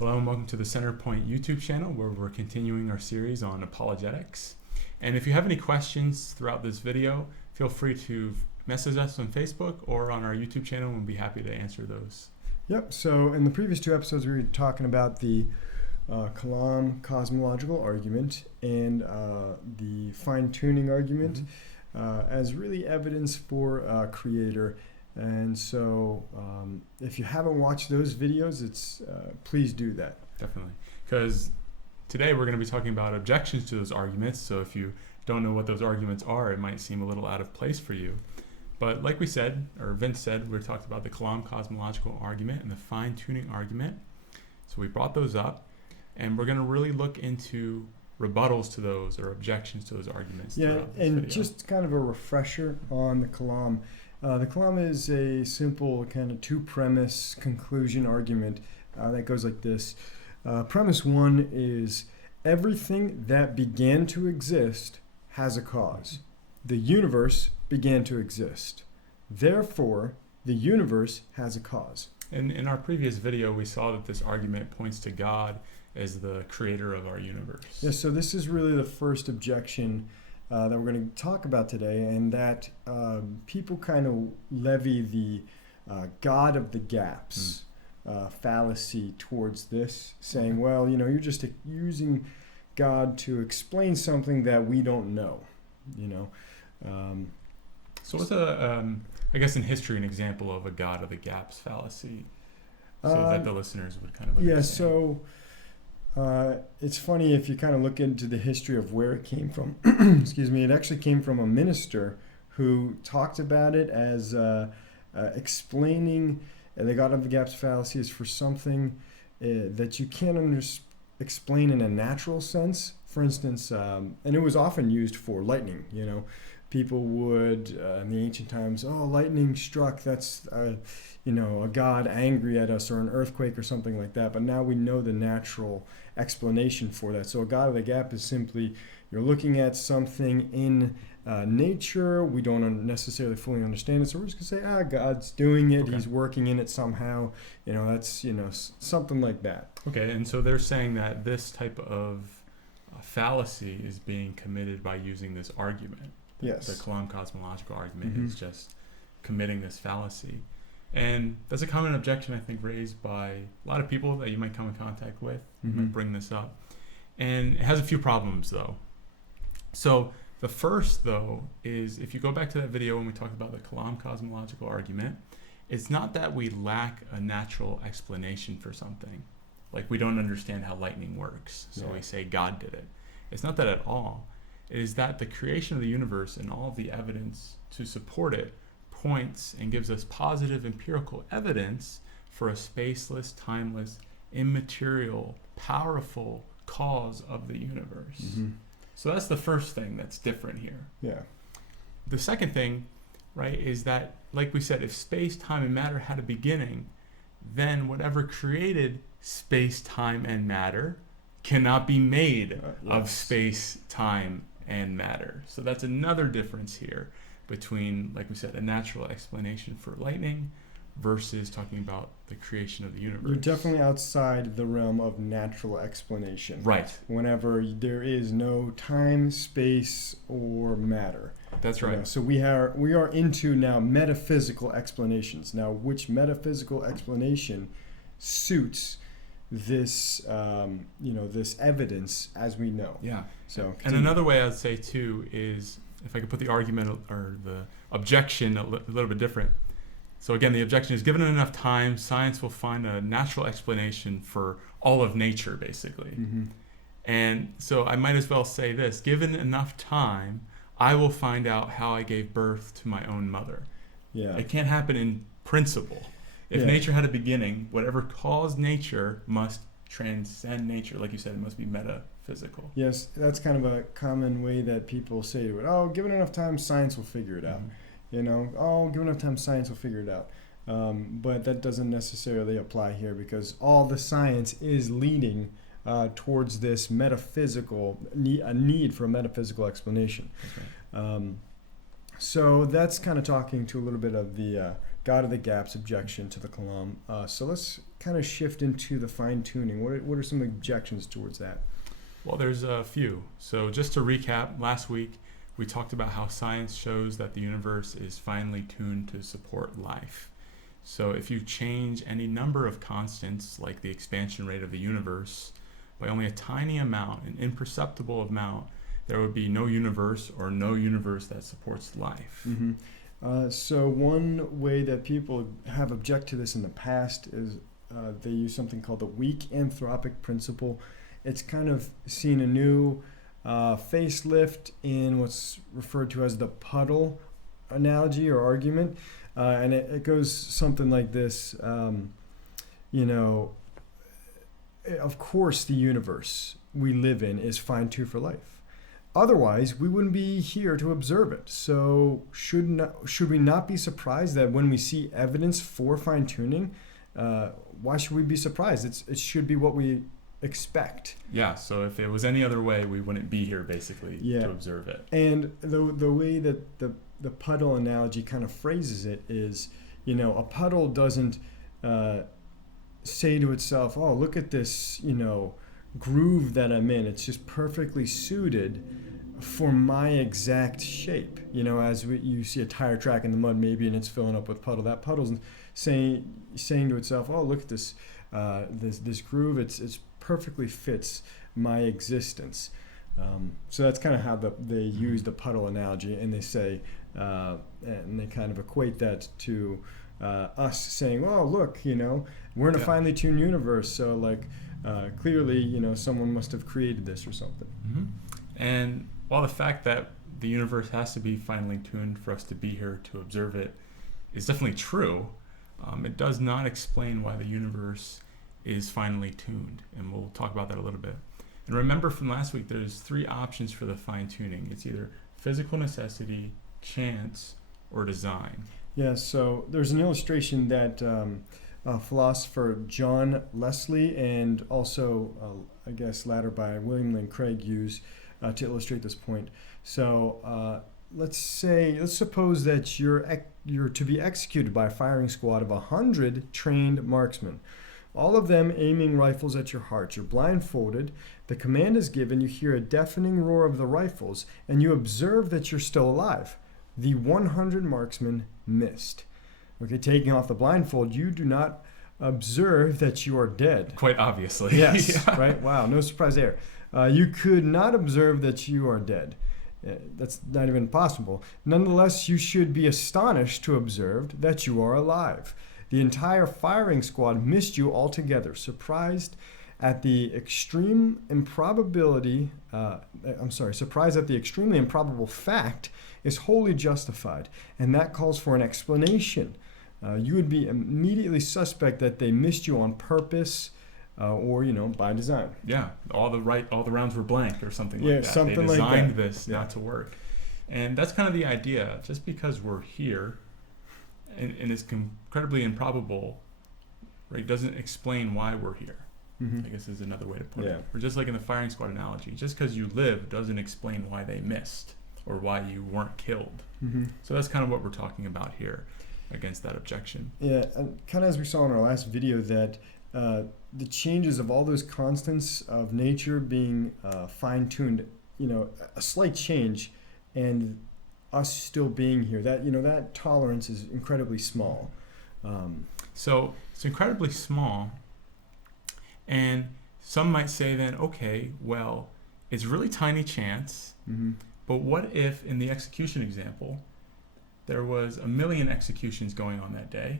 Hello and welcome to the Centerpoint YouTube channel where we're continuing our series on apologetics. And if you have any questions throughout this video, feel free to message us on Facebook or on our YouTube channel and we'll be happy to answer those. Yep, so in the previous two episodes we were talking about the Kalam cosmological argument and the fine-tuning argument as really evidence for a creator. And so if you haven't watched those videos, please do that. Definitely. Because today we're going to be talking about objections to those arguments. So if you don't know what those arguments are, it might seem a little out of place for you. But like we said, or Vince said, we talked about the Kalam cosmological argument and the fine-tuning argument. So we brought those up, and we're going to really look into rebuttals to those or objections to those arguments. Yeah, and just kind of a refresher on the Kalam. The Kalam is a simple kind of two-premise conclusion argument that goes like this. Premise one is everything that began to exist has a cause. The universe began to exist. Therefore, the universe has a cause. And in our previous video, we saw that this argument points to God as the creator of our universe. Yeah, so this is really the first objection that we're going to talk about today, and that people kind of levy the God of the gaps fallacy towards this, saying, well, you know, you're just using God to explain something that we don't know, you know. So what's I guess in history, an example of a God of the gaps fallacy, so that the listeners would kind of understand? Yeah, so it's funny if you kind of look into the history of where it came from. Excuse me. It actually came from a minister who talked about it as explaining the God of the gaps fallacy is for something that you can't explain in a natural sense. For instance, and it was often used for lightning, you know. People would, in the ancient times, lightning struck, that's, a God angry at us, or an earthquake or something like that. But now we know the natural explanation for that. So a God of the gap is simply, you're looking at something in nature, we don't necessarily fully understand it, so we're just going to say, God's doing it, He's working in it somehow, that's, something like that. Okay, and so they're saying that this type of fallacy is being committed by using this argument. Yes. The Kalam cosmological argument is just committing this fallacy. And that's a common objection, I think, raised by a lot of people that you might come in contact with. You might bring this up. And it has a few problems, though. So the first, though, is if you go back to that video when we talked about the Kalam cosmological argument, it's not that we lack a natural explanation for something. Like we don't understand how lightning works, so we say God did it. It's not that at all. It is that the creation of the universe and all of the evidence to support it points and gives us positive empirical evidence for a spaceless, timeless, immaterial, powerful cause of the universe. So that's the first thing that's different here. Yeah. The second thing, right, is that, like we said, if space, time, and matter had a beginning, then whatever created space, time, and matter cannot be made of space, time, and matter. So that's another difference here between, like we said, a natural explanation for lightning versus talking about the creation of the universe. You're definitely outside the realm of natural explanation. Right. Whenever there is no time, space, or matter. That's right. So we are into now metaphysical explanations. Now, which metaphysical explanation suits this this evidence as we know? Yeah. So and another way I would say too is, if I could put the argument or the objection a little bit different. So again, the objection is, given enough time, science will find a natural explanation for all of nature, basically. And so I might as well say this: given enough time, I will find out how I gave birth to my own mother. Yeah. It can't happen in principle. If nature had a beginning, whatever caused nature must transcend nature. Like you said, it must be metaphysical. Yes, that's kind of a common way that people say it. Given enough time, science will figure it out. Given enough time, science will figure it out. But that doesn't necessarily apply here, because all the science is leading towards this metaphysical, a need for a metaphysical explanation. Okay. So that's kind of talking to a little bit of the God of the gaps objection to the Kalam. So let's kind of shift into the fine-tuning. What are some objections towards that? Well, there's a few. So just to recap, last week we talked about how science shows that the universe is finely tuned to support life. So if you change any number of constants, like the expansion rate of the universe, by only a tiny amount, an imperceptible amount, there would be no universe or no universe that supports life. Mm-hmm. So one way that people have objected to this in the past is they use something called the weak anthropic principle. It's kind of seen a new facelift in what's referred to as the puddle analogy or argument. And it goes something like this, of course the universe we live in is fine-tuned for life. Otherwise, we wouldn't be here to observe it. So should we not be surprised that when we see evidence for fine-tuning, why should we be surprised? It should be what we expect. Yeah, so if it was any other way, we wouldn't be here basically to observe it. And the way that the puddle analogy kind of phrases it is, a puddle doesn't say to itself, oh, look at this, groove that I'm in. It's just perfectly suited for my exact shape. As you see a tire track in the mud maybe and it's filling up with puddle. That puddle's saying to itself, oh, look at this this groove. It's perfectly fits my existence. So that's kind of how they use the puddle analogy, and they say, and they kind of equate that to us saying, oh, look, we're in a finely tuned universe, so clearly, someone must have created this or something. Mm-hmm. And while the fact that the universe has to be finely tuned for us to be here to observe it is definitely true, it does not explain why the universe is finely tuned, and we'll talk about that a little bit. And remember from last week, there's 3 options for the fine-tuning. It's either physical necessity, chance, or design. Yeah, so there's an illustration that philosopher John Leslie and also, I guess, later by William Lane Craig use to illustrate this point. So let's suppose that you're to be executed by a firing squad of 100 trained marksmen, all of them aiming rifles at your heart. You're blindfolded. The command is given. You hear a deafening roar of the rifles, and you observe that you're still alive. The 100 marksmen missed. Okay, taking off the blindfold, you do not observe that you are dead. Quite obviously. Yes, yeah. Right? Wow, no surprise there. You could not observe that you are dead. That's not even possible. Nonetheless, you should be astonished to observe that you are alive. The entire firing squad missed you altogether, surprised at the extremely improbable fact is wholly justified, and that calls for an explanation. You would be immediately suspect that they missed you on purpose, or by design. Yeah, all the rounds were blank or something like that. Something they designed like that. This not to work, and that's kind of the idea. Just because we're here, and it's incredibly improbable, right? Doesn't explain why we're here. Mm-hmm. I guess is another way to put it. We're just like in the firing squad analogy. Just because you live doesn't explain why they missed or why you weren't killed. Mm-hmm. So that's kind of what we're talking about here against that objection. Yeah, and kind of as we saw in our last video, that the changes of all those constants of nature being fine-tuned, a slight change, and us still being here, that tolerance is incredibly small. So it's incredibly small, and some might say then, okay, well, it's really tiny chance, mm-hmm. but what if in the execution example, there was 1 million executions going on that day,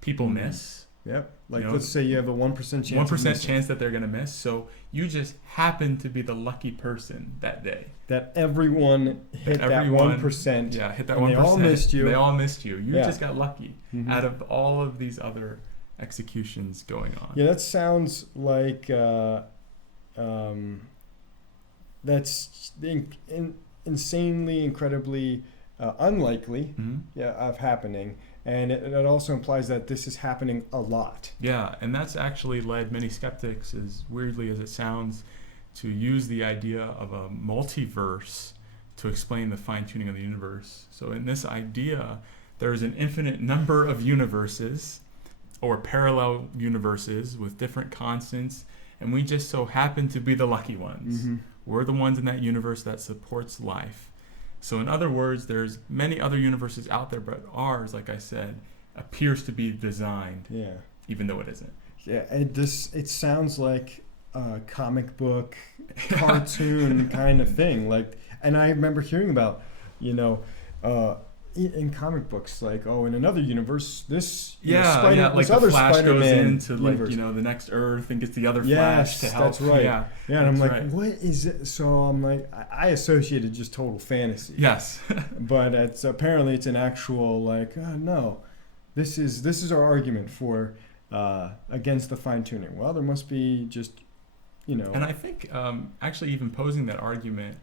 people miss. Yep. Let's say you have a 1% chance. 1% chance that they're going to miss. So you just happen to be the lucky person that day. That everyone hit that 1%. Yeah, hit that 1%. They all missed you. They all missed you. You just got lucky out of all of these other executions going on. Yeah, that sounds like that's insanely, incredibly unlikely of happening. And it also implies that this is happening a lot. Yeah, and that's actually led many skeptics, as weirdly as it sounds, to use the idea of a multiverse to explain the fine-tuning of the universe. So in this idea, there is an infinite number of universes or parallel universes with different constants, and we just so happen to be the lucky ones. Mm-hmm. We're the ones in that universe that supports life. So in other words, there's many other universes out there, but ours, like I said, appears to be designed, even though it isn't. Yeah, it sounds like a comic book, cartoon kind of thing. Like, and I remember hearing about, in comic books, like, in another universe, this like other the Flash Spider-Man goes into universe. the next Earth and gets the other Flash to help. That's right. Yeah, and I'm like, right. What is it? So I'm like, I associated just total fantasy. Yes, but it's an actual no, this is our argument for against the fine tuning. Well, there must be just And I think actually even posing that argument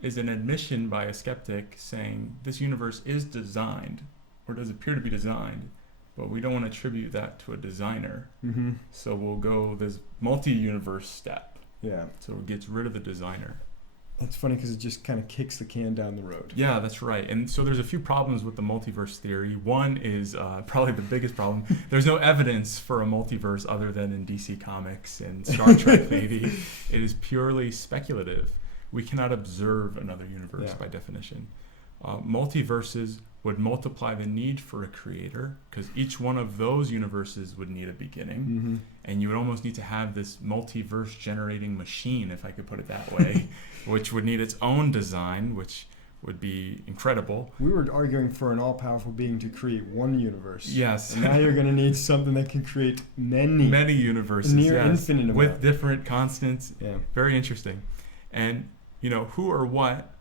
is an admission by a skeptic saying this universe is designed, or does appear to be designed, but we don't want to attribute that to a designer. Mm-hmm. So we'll go this multi-universe step. Yeah. So it gets rid of the designer. It's funny because it just kind of kicks the can down the road. Yeah, that's right. And so there's a few problems with the multiverse theory. One is probably the biggest problem. There's no evidence for a multiverse other than in DC Comics and Star Trek, maybe. It is purely speculative. We cannot observe another universe by definition. Multiverses would multiply the need for a creator because each one of those universes would need a beginning. Mm-hmm. And you would almost need to have this multiverse generating machine, if I could put it that way, which would need its own design, which would be incredible. We were arguing for an all-powerful being to create one universe. Yes. And now you're going to need something that can create many universes. Near infinite amount. With different constants. Yeah. Very interesting. And, who or what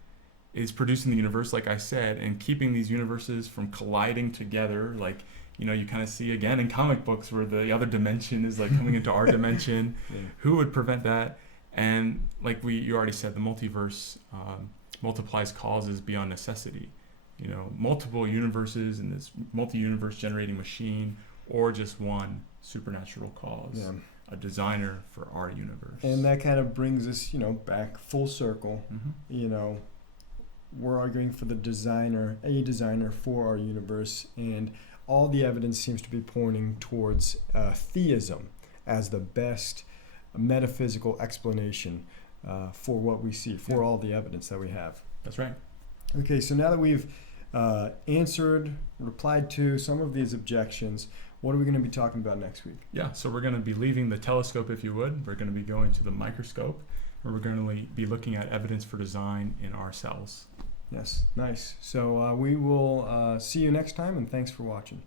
is producing the universe, like I said, and keeping these universes from colliding together, like, you kind of see again in comic books where the other dimension is like coming into our dimension. Yeah. Who would prevent that? And like you already said, the multiverse multiplies causes beyond necessity. Multiple universes in this multi-universe generating machine, or just one supernatural cause. Yeah. A designer for our universe. And that kind of brings us, back full circle. Mm-hmm. We're arguing for a designer for our universe, and all the evidence seems to be pointing towards theism as the best metaphysical explanation for what we see, for all the evidence that we have. That's right. Okay, so now that we've replied to some of these objections, what are we going to be talking about next week? Yeah, so we're going to be leaving the telescope, if you would. We're going to be going to the microscope, where we're going to be looking at evidence for design in our cells. Yes, nice. So we will see you next time, and thanks for watching.